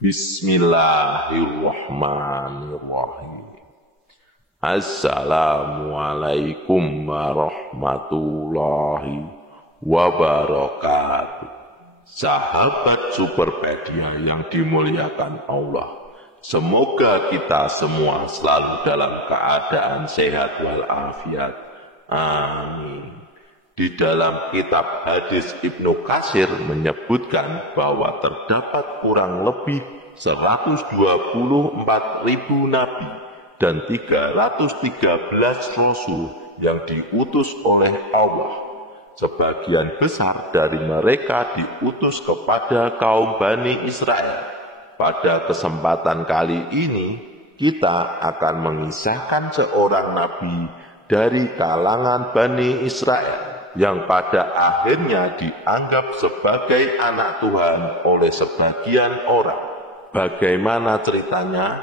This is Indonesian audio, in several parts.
Bismillahirrahmanirrahim. Assalamualaikum warahmatullahi wabarakatuh. Sahabat Superpedia yang dimuliakan Allah, semoga kita semua selalu dalam keadaan sehat walafiat. Amin. Di dalam kitab hadis Ibnu Katsir menyebutkan bahwa terdapat kurang lebih 124.000 nabi dan 313 rasul yang diutus oleh Allah. Sebagian besar dari mereka diutus kepada kaum Bani Israel. Pada kesempatan kali ini, kita akan mengisahkan seorang nabi dari kalangan Bani Israel yang pada akhirnya dianggap sebagai anak Tuhan oleh sebagian orang. Bagaimana ceritanya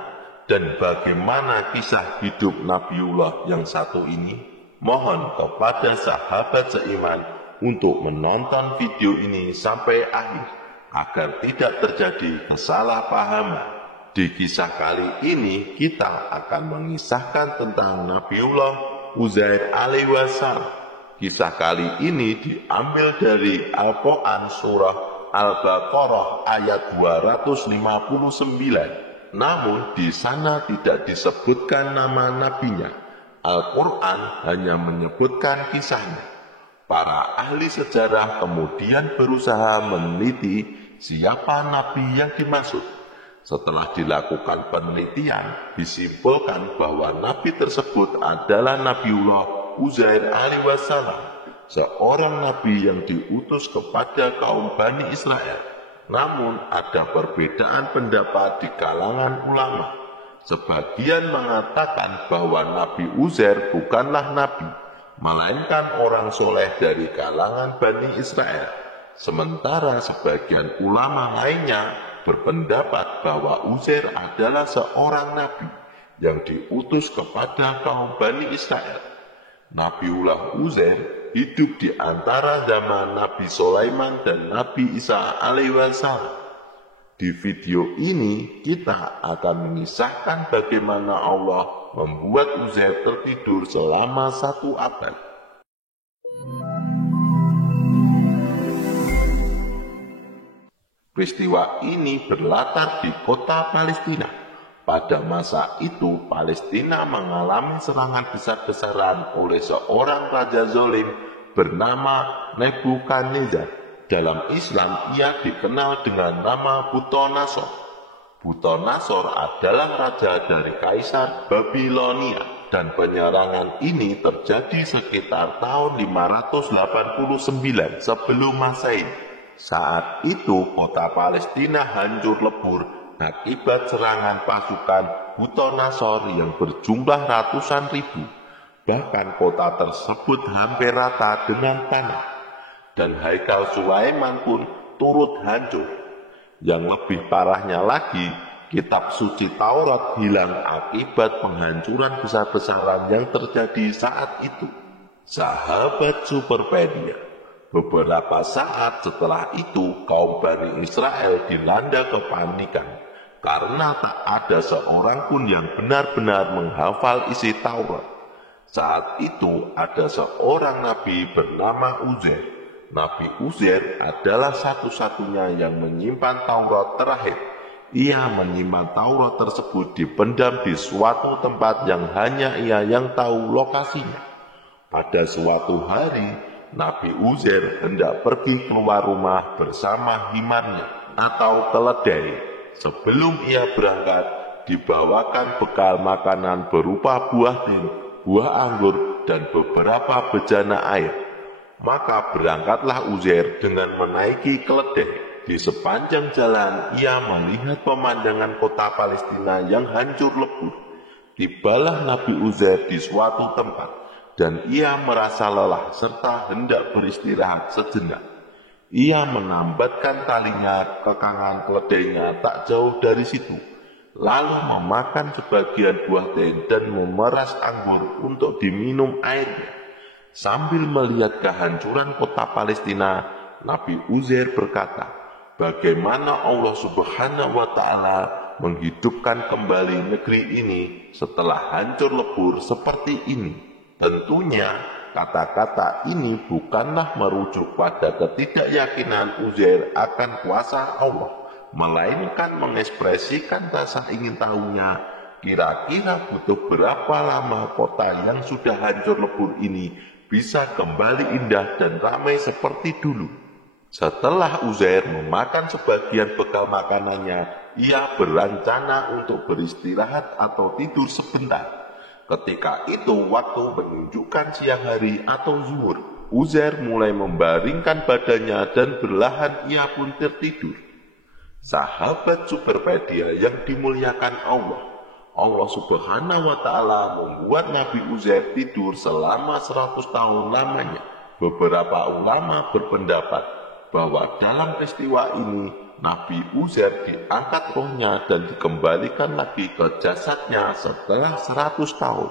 dan bagaimana kisah hidup Nabiullah yang satu ini? Mohon kepada sahabat seiman untuk menonton video ini sampai akhir agar tidak terjadi kesalahpahaman. Di kisah kali ini kita akan mengisahkan tentang Nabiullah Uzair alaihissalam. Kisah kali ini diambil dari Al-Quran surah Al-Baqarah ayat 259. Namun di sana tidak disebutkan nama nabinya. Al-Quran hanya menyebutkan kisahnya. Para ahli sejarah kemudian berusaha meneliti siapa nabi yang dimaksud. Setelah dilakukan penelitian, disimpulkan bahwa nabi tersebut adalah Nabiullah Uzair alaihissalam, seorang nabi yang diutus kepada kaum Bani Israel. Namun ada perbedaan pendapat di kalangan ulama. Sebagian mengatakan bahwa Nabi Uzair bukanlah nabi, melainkan orang soleh dari kalangan Bani Israel. Sementara sebagian ulama lainnya berpendapat bahwa Uzair adalah seorang nabi yang diutus kepada kaum Bani Israel. Nabiullah Uzair hidup di antara zaman Nabi Sulaiman dan Nabi Isa alaihissalam. Di video ini kita akan mengisahkan bagaimana Allah membuat Uzair tertidur selama 1 abad. Peristiwa ini berlatar di kota Palestina. Pada masa itu, Palestina mengalami serangan besar-besaran oleh seorang raja zalim bernama Nebukadnezar. Dalam Islam, ia dikenal dengan nama Bukhtanasor. Bukhtanasor adalah raja dari Kaisar Babilonia, dan penyerangan ini terjadi sekitar tahun 589 sebelum Masehi. Saat itu, kota Palestina hancur lebur akibat serangan pasukan Bukhtanasor yang berjumlah ratusan ribu. Bahkan kota tersebut hampir rata dengan tanah, dan Haikal Sulaiman pun turut hancur. Yang lebih parahnya lagi, kitab suci Taurat hilang akibat penghancuran besar-besaran yang terjadi saat itu. Sahabat Superpedia, beberapa saat setelah itu kaum Bani Israel dilanda kepanikan karena tak ada seorang pun yang benar-benar menghafal isi Taurat. Saat itu ada seorang nabi bernama Uzair. Nabi Uzair adalah satu-satunya yang menyimpan Taurat terakhir. Ia menyimpan Taurat tersebut dipendam di suatu tempat yang hanya ia yang tahu lokasinya. Pada suatu hari, Nabi Uzair hendak pergi keluar rumah bersama himarnya atau keledai. Sebelum ia berangkat, dibawakan bekal makanan berupa buah tin, buah anggur, dan beberapa bejana air. Maka berangkatlah Uzair dengan menaiki keledai. Di sepanjang jalan, ia melihat pemandangan kota Palestina yang hancur lebur. Tibalah Nabi Uzair di suatu tempat, dan ia merasa lelah serta hendak beristirahat sejenak. Ia menambatkan talinya ke kangan keledainya tak jauh dari situ, lalu memakan sebagian buah tin dan memeras anggur untuk diminum airnya. Sambil melihat kehancuran kota Palestina, Nabi Uzair berkata, bagaimana Allah Subhanahu wa Ta'ala menghidupkan kembali negeri ini setelah hancur lebur seperti ini. Tentunya kata-kata ini bukanlah merujuk pada ketidakyakinan Uzair akan kuasa Allah, melainkan mengekspresikan rasa ingin tahunya, kira-kira butuh berapa lama kota yang sudah hancur lebur ini bisa kembali indah dan ramai seperti dulu. Setelah Uzair memakan sebagian bekal makanannya, ia berencana untuk beristirahat atau tidur sebentar. Ketika itu waktu menunjukkan siang hari atau zuhur. Uzair mulai membaringkan badannya dan perlahan ia pun tertidur. Sahabat Superpedia yang dimuliakan Allah, Allah Subhanahu wa Ta'ala membuat Nabi Uzair tidur selama 100 tahun lamanya. Beberapa ulama berpendapat bahwa dalam peristiwa ini Nabi Uzair diangkat rohnya dan dikembalikan lagi ke jasadnya setelah 100 tahun.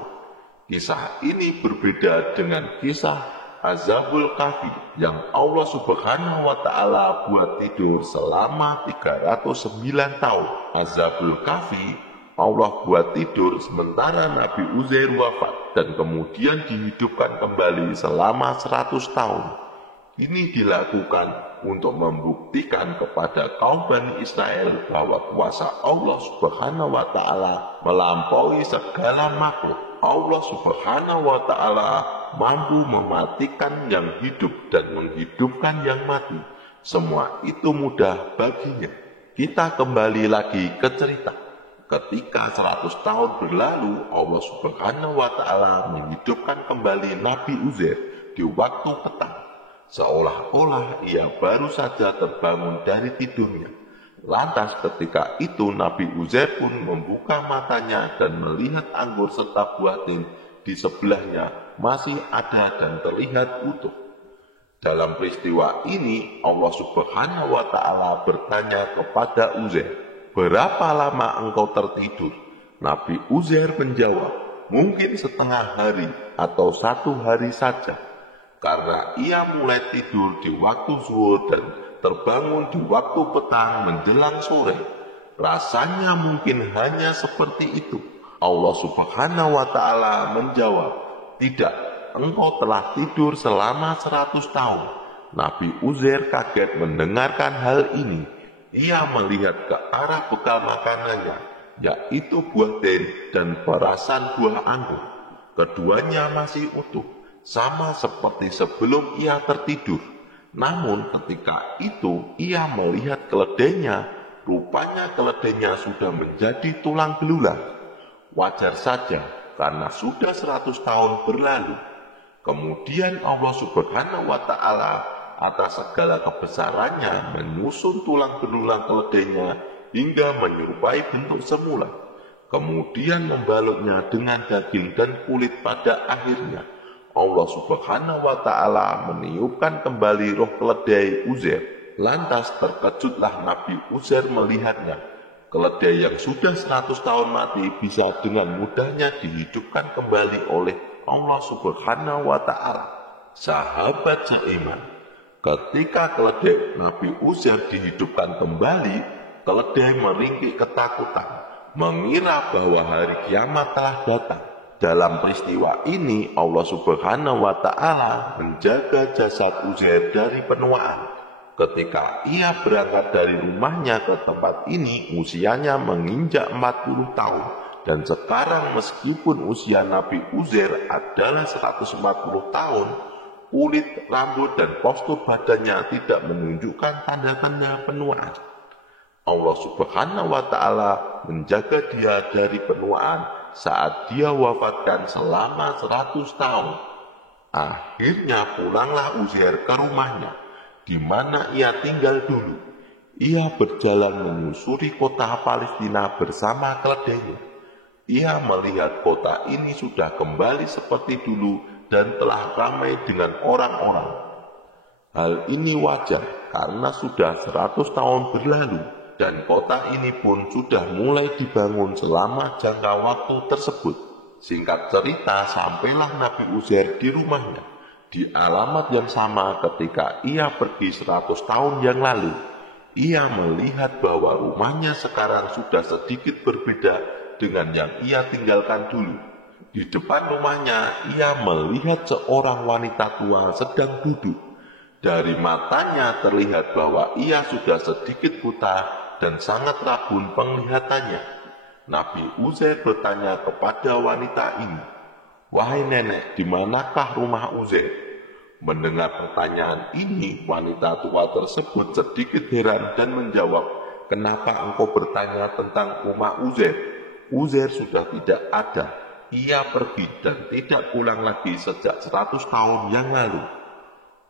Kisah ini berbeda dengan kisah Azhabul Kahfi yang Allah Subhanahu wa Ta'ala buat tidur selama 309 tahun. Azhabul Kahfi Allah buat tidur sementara Nabi Uzair wafat dan kemudian dihidupkan kembali selama 100 tahun. Ini dilakukan untuk membuktikan kepada kaum Bani Israel bahwa kuasa Allah Subhanahu wa Ta'ala melampaui segala makhluk. Allah Subhanahu wa Ta'ala mampu mematikan yang hidup dan menghidupkan yang mati. Semua itu mudah baginya. Kita kembali lagi ke cerita. Ketika 100 tahun berlalu, Allah Subhanahu wa Ta'ala menghidupkan kembali Nabi Uzair di waktu petang. Seolah-olah ia baru saja terbangun dari tidurnya. Lantas ketika itu Nabi Uzair pun membuka matanya dan melihat anggur serta buah tin di sebelahnya masih ada dan terlihat utuh. Dalam peristiwa ini Allah Subhanahu wa Ta'ala bertanya kepada Uzair, "Berapa lama engkau tertidur?" Nabi Uzair menjawab, "Mungkin setengah hari atau 1 hari saja." Karena ia mulai tidur di waktu zuhur dan terbangun di waktu petang menjelang sore. Rasanya mungkin hanya seperti itu. Allah Subhanahu wa Ta'ala menjawab, "Tidak, engkau telah tidur selama 100 tahun. Nabi Uzair kaget mendengarkan hal ini. Ia melihat ke arah bekal makanannya, yaitu buah tin dan perasan buah anggur. Keduanya masih utuh, sama seperti sebelum ia tertidur. Namun ketika itu ia melihat keledainya, rupanya keledainya sudah menjadi tulang belulang. Wajar saja karena sudah 100 tahun berlalu. Kemudian Allah Subhanahu wa Ta'ala atas segala kebesarannya menyusun tulang belulang keledainya hingga menyerupai bentuk semula. Kemudian membalutnya dengan daging dan kulit pada akhirnya. Allah Subhanahu wa Ta'ala meniupkan kembali roh keledai Uzair. Lantas terkejutlah Nabi Uzair melihatnya. Keledai yang sudah 100 tahun mati bisa dengan mudahnya dihidupkan kembali oleh Allah Subhanahu wa Ta'ala. Sahabat seiman, ketika keledai Nabi Uzair dihidupkan kembali, keledai meringkik ketakutan, mengira bahwa hari kiamat telah datang. Dalam peristiwa ini Allah Subhanahu wa Ta'ala menjaga jasad Uzair dari penuaan. Ketika ia berangkat dari rumahnya ke tempat ini, usianya menginjak 40 tahun. Dan sekarang meskipun usia Nabi Uzair adalah 140 tahun, kulit, rambut, dan postur badannya tidak menunjukkan tanda-tanda penuaan. Allah Subhanahu wa Ta'ala menjaga dia dari penuaan saat dia wafatkan selama 100 tahun. Akhirnya pulanglah Uzair ke rumahnya, di mana ia tinggal dulu. Ia berjalan menyusuri kota Palestina bersama keledainya. Ia melihat kota ini sudah kembali seperti dulu dan telah ramai dengan orang-orang. Hal ini wajar karena sudah 100 tahun berlalu. Dan kota ini pun sudah mulai dibangun selama jangka waktu tersebut. Singkat cerita, sampailah Nabi Uzair di rumahnya, di alamat yang sama ketika ia pergi 100 tahun yang lalu. Ia melihat bahwa rumahnya sekarang sudah sedikit berbeda dengan yang ia tinggalkan dulu. Di depan rumahnya, ia melihat seorang wanita tua sedang duduk. Dari matanya terlihat bahwa ia sudah sedikit buta dan sangat rabun penglihatannya. Nabi Uzair bertanya kepada wanita ini, "Wahai nenek, di manakah rumah Uzair?" Mendengar pertanyaan ini, wanita tua tersebut sedikit heran dan menjawab, "Kenapa engkau bertanya tentang rumah Uzair? Uzair sudah tidak ada. Ia pergi dan tidak pulang lagi sejak 100 tahun yang lalu."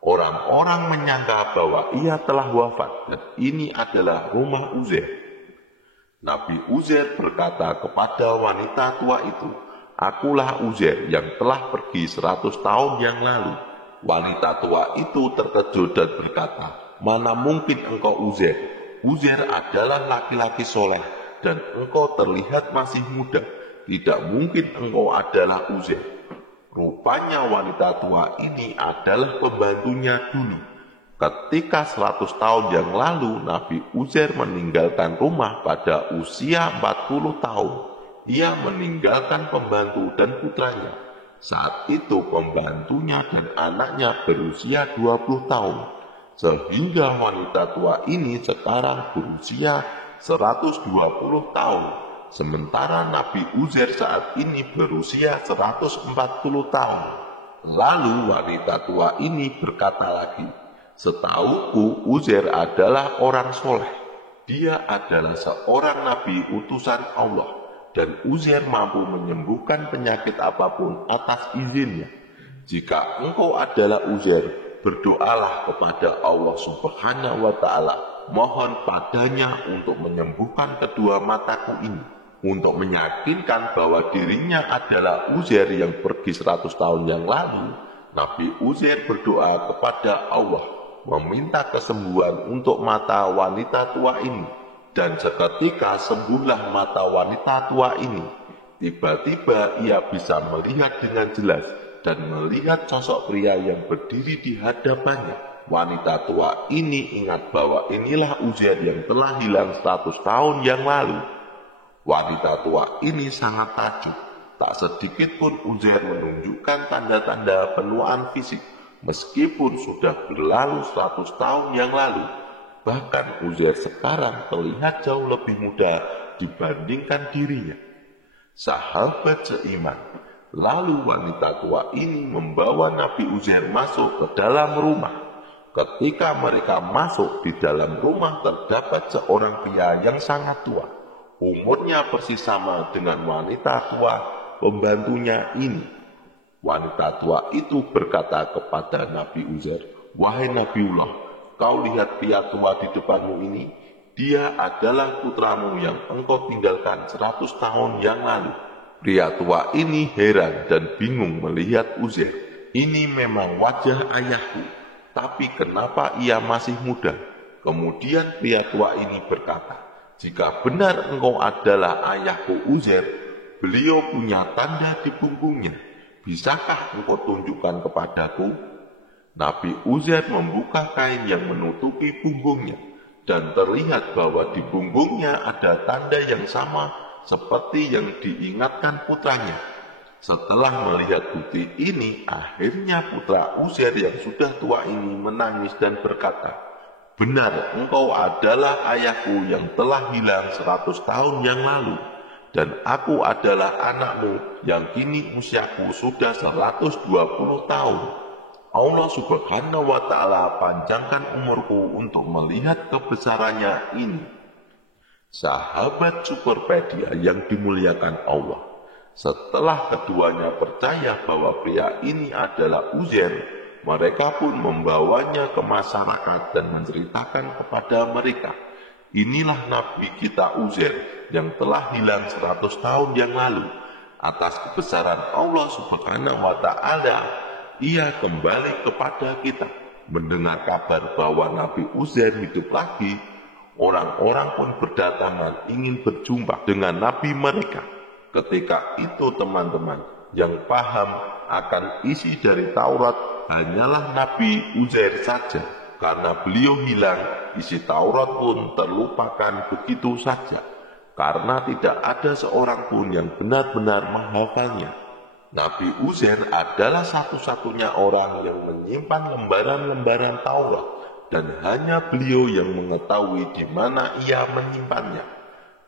Orang-orang menyangka bahwa ia telah wafat dan ini adalah rumah Uzair. Nabi Uzair berkata kepada wanita tua itu, "Akulah Uzair yang telah pergi 100 tahun yang lalu." Wanita tua itu terkejut dan berkata, "Mana mungkin engkau Uzair? Uzair adalah laki-laki soleh dan engkau terlihat masih muda. Tidak mungkin engkau adalah Uzair." Rupanya wanita tua ini adalah pembantunya dulu. Ketika 100 tahun yang lalu Nabi Uzair meninggalkan rumah pada usia 40 tahun. Ia meninggalkan pembantu dan putranya. Saat itu pembantunya dan anaknya berusia 20 tahun. Sehingga wanita tua ini sekarang berusia 120 tahun. Sementara Nabi Uzair saat ini berusia 140 tahun. Lalu wanita tua ini berkata lagi, "Setahuku Uzair adalah orang soleh. Dia adalah seorang nabi utusan Allah, dan Uzair mampu menyembuhkan penyakit apapun atas izinnya. Jika engkau adalah Uzair, berdoalah kepada Allah Subhanahu wa Ta'ala, mohon padanya untuk menyembuhkan kedua mataku ini." Untuk meyakinkan bahwa dirinya adalah Uzair yang pergi 100 tahun yang lalu, Nabi Uzair berdoa kepada Allah, meminta kesembuhan untuk mata wanita tua ini. Dan seketika sembuhlah mata wanita tua ini. Tiba-tiba ia bisa melihat dengan jelas dan melihat sosok pria yang berdiri di hadapannya. Wanita tua ini ingat bahwa inilah Uzair yang telah hilang 100 tahun yang lalu. Wanita tua ini sangat takjub. Tak sedikit pun Uzair menunjukkan tanda-tanda penuaan fisik, meskipun sudah berlalu 100 tahun yang lalu. Bahkan Uzair sekarang terlihat jauh lebih muda dibandingkan dirinya. Sahabat seiman, lalu wanita tua ini membawa Nabi Uzair masuk ke dalam rumah. Ketika mereka masuk, di dalam rumah terdapat seorang pria yang sangat tua. Umurnya persis sama dengan wanita tua pembantunya ini. Wanita tua itu berkata kepada Nabi Uzair, "Wahai Nabiullah, kau lihat pria tua di depanmu ini? Dia adalah putramu yang engkau tinggalkan 100 tahun yang lalu." Pria tua ini heran dan bingung melihat Uzair. Ini memang wajah ayahku, tapi kenapa ia masih muda? Kemudian pria tua ini berkata, "Jika benar engkau adalah ayahku Uzair, beliau punya tanda di punggungnya. Bisakah engkau tunjukkan kepadaku?" Nabi Uzair membuka kain yang menutupi punggungnya, dan terlihat bahwa di punggungnya ada tanda yang sama seperti yang diingatkan putranya. Setelah melihat bukti ini, akhirnya putra Uzair yang sudah tua ini menangis dan berkata, "Benar, engkau adalah ayahku yang telah hilang 100 tahun yang lalu, dan aku adalah anakmu yang kini usiaku sudah 120 tahun. Allah Subhanahu wa Ta'ala panjangkan umurku untuk melihat kebesarannya ini." Sahabat Superpedia yang dimuliakan Allah, setelah keduanya percaya bahwa pria ini adalah Uzair, mereka pun membawanya ke masyarakat dan menceritakan kepada mereka, "Inilah Nabi kita Uzair yang telah hilang 100 tahun yang lalu. Atas kebesaran Allah Subhanahu wa Ta'ala, ia kembali kepada kita." Mendengar kabar bahwa Nabi Uzair hidup lagi, orang-orang pun berdatangan ingin berjumpa dengan Nabi mereka. Ketika itu teman-teman yang paham akan isi dari Taurat hanyalah Nabi Uzair saja. Karena beliau hilang, isi Taurat pun terlupakan begitu saja, karena tidak ada seorang pun yang benar-benar menghafalnya. Nabi Uzair adalah satu-satunya orang yang menyimpan lembaran-lembaran Taurat, dan hanya beliau yang mengetahui di mana ia menyimpannya.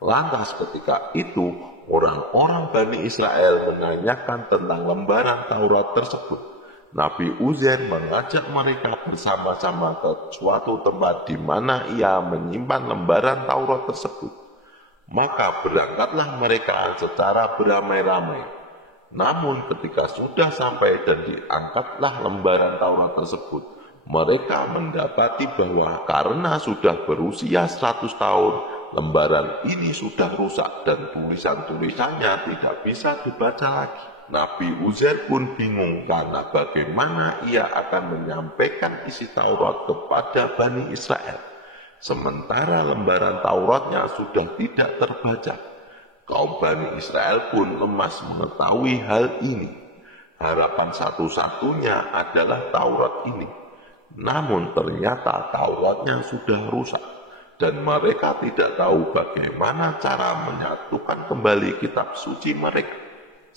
Lantas ketika itu, orang-orang Bani Israel menanyakan tentang lembaran Taurat tersebut. Nabi Uzair mengajak mereka bersama-sama ke suatu tempat di mana ia menyimpan lembaran Taurat tersebut. Maka berangkatlah mereka secara beramai-ramai. Namun ketika sudah sampai dan diangkatlah lembaran Taurat tersebut, mereka mendapati bahwa karena sudah berusia 100 tahun, lembaran ini sudah rusak dan tulisan-tulisannya tidak bisa dibaca lagi. Nabi Uzair pun bingung karena bagaimana ia akan menyampaikan isi Taurat kepada Bani Israel. Sementara lembaran Tauratnya sudah tidak terbaca. Kaum Bani Israel pun lemas mengetahui hal ini. Harapan satu-satunya adalah Taurat ini. Namun ternyata Tauratnya sudah rusak. Dan mereka tidak tahu bagaimana cara menyatukan kembali kitab suci mereka.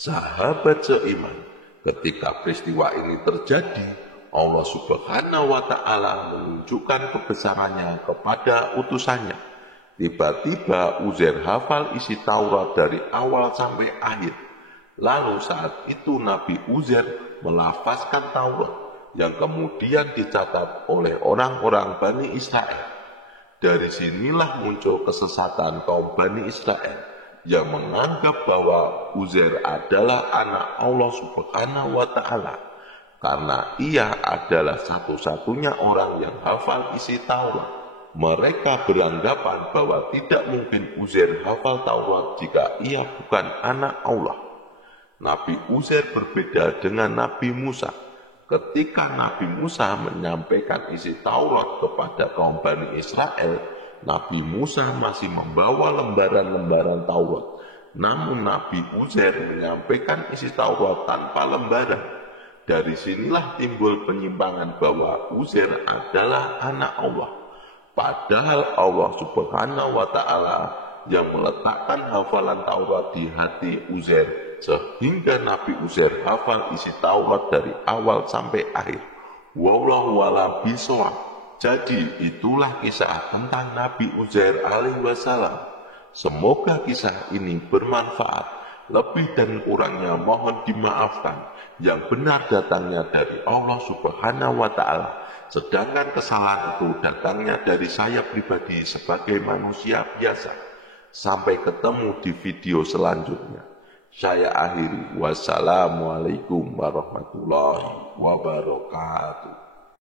Sahabat seiman, ketika peristiwa ini terjadi, Allah Subhanahu wa Ta'ala menunjukkan kebesarannya kepada utusannya. Tiba-tiba Uzair hafal isi Taurat dari awal sampai akhir. Lalu saat itu Nabi Uzair melafazkan Taurat yang kemudian dicatat oleh orang-orang Bani Israel. Dari sinilah muncul kesesatan kaum Bani Israel yang menganggap bahwa Uzair adalah anak Allah Subhanahu wa Ta'ala, karena ia adalah satu-satunya orang yang hafal isi Taurat. Mereka beranggapan bahwa tidak mungkin Uzair hafal Taurat jika ia bukan anak Allah. Nabi Uzair berbeda dengan Nabi Musa. Ketika Nabi Musa menyampaikan isi Taurat kepada kaum Bani Israel, Nabi Musa masih membawa lembaran-lembaran Taurat. Namun Nabi Uzair menyampaikan isi Taurat tanpa lembaran. Dari sinilah timbul penyimpangan bahwa Uzair adalah anak Allah. Padahal Allah Subhanahu wa Ta'ala yang meletakkan hafalan Taurat di hati Uzair, sehingga Nabi Uzair hafal isi Taurat dari awal sampai akhir. Wallahu a'lam bishawab. Jadi itulah kisah tentang Nabi Uzair alaihi wasallam. Semoga kisah ini bermanfaat. Lebih dan kurangnya mohon dimaafkan. Yang benar datangnya dari Allah Subhanahu wa Ta'ala. Sedangkan kesalahan itu datangnya dari saya pribadi sebagai manusia biasa. Sampai ketemu di video selanjutnya. Saya akhiri. Wassalamualaikum warahmatullahi wabarakatuh.